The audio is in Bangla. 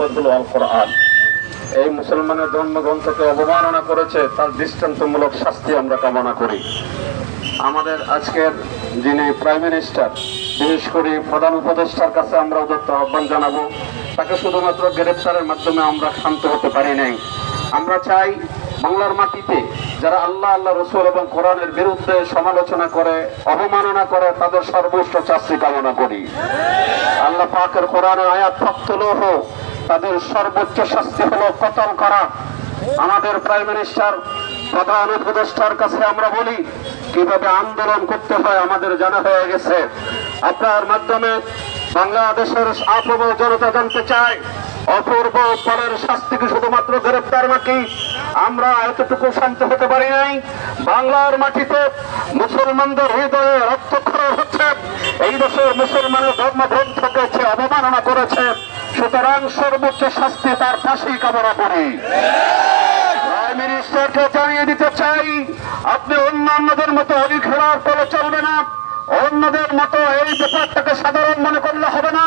সম্পদ হলো আল কোরআন। এই মুসলমানের ধর্মগ্রন্থকে অবমাননা করেছে, তার দৃষ্টান্তমূলক শাস্তি আমরা কামনা করি। আমাদের আজকের যিনি প্রাইম মিনিস্টার, বিশেষ করে প্রধান উপদেষ্টার কাছে আমরা উদাত্ত আহ্বান জানাবো, তাকে শুধুমাত্র গ্রেফতারের মাধ্যমে আমরা শান্ত হতে পারি নাই। আমরা চাই বাংলার মাটিতে যারা আল্লাহ, আল্লাহ রসুল এবং কোরআনের বিরুদ্ধে সমালোচনা করে, অবমাননা করে, তাদের সর্বোচ্চ শাস্তি কামনা করি। আল্লাহ পাকের কোরআনের আয়াত ফাকতুলুহু, তাদের সর্বোচ্চ শাস্তি হলো কতল করা। আমাদের প্রাইম মিনিস্টার, প্রধান উপদেষ্টার কাছে আমরা বলি, কিভাবে আন্দোলন করতে হয় আমাদের জানা হয়ে গেছে। আপনার মাধ্যমে বাংলাদেশের আপামর জনতা জানতে চায়, অপূর্ব ফলের শাস্তি কি শুধুমাত্র গ্রেফতার নাকি? আমরা এতটুকু শান্ত হতে পারি নাই। বাংলার মাটিতে মুসলমানদের হৃদয়ে রক্তক্ষরণ হচ্ছে। এই দেশের মুসলমানের ধর্মগ্রন্থকে সে অবমাননা করেছে, সুতরাং সর্বোচ্চ শাস্তি তার ফাঁসি কামনা করি। প্রাইম মিনিস্টারকে জানিয়ে দিতে চাই, আপনি অন্যান্যদের মতো অলি খেলার ফলে চলবে না। অন্যদের মতো এই ব্যাপারটাকে সাধারণ মনে করলে হবে না।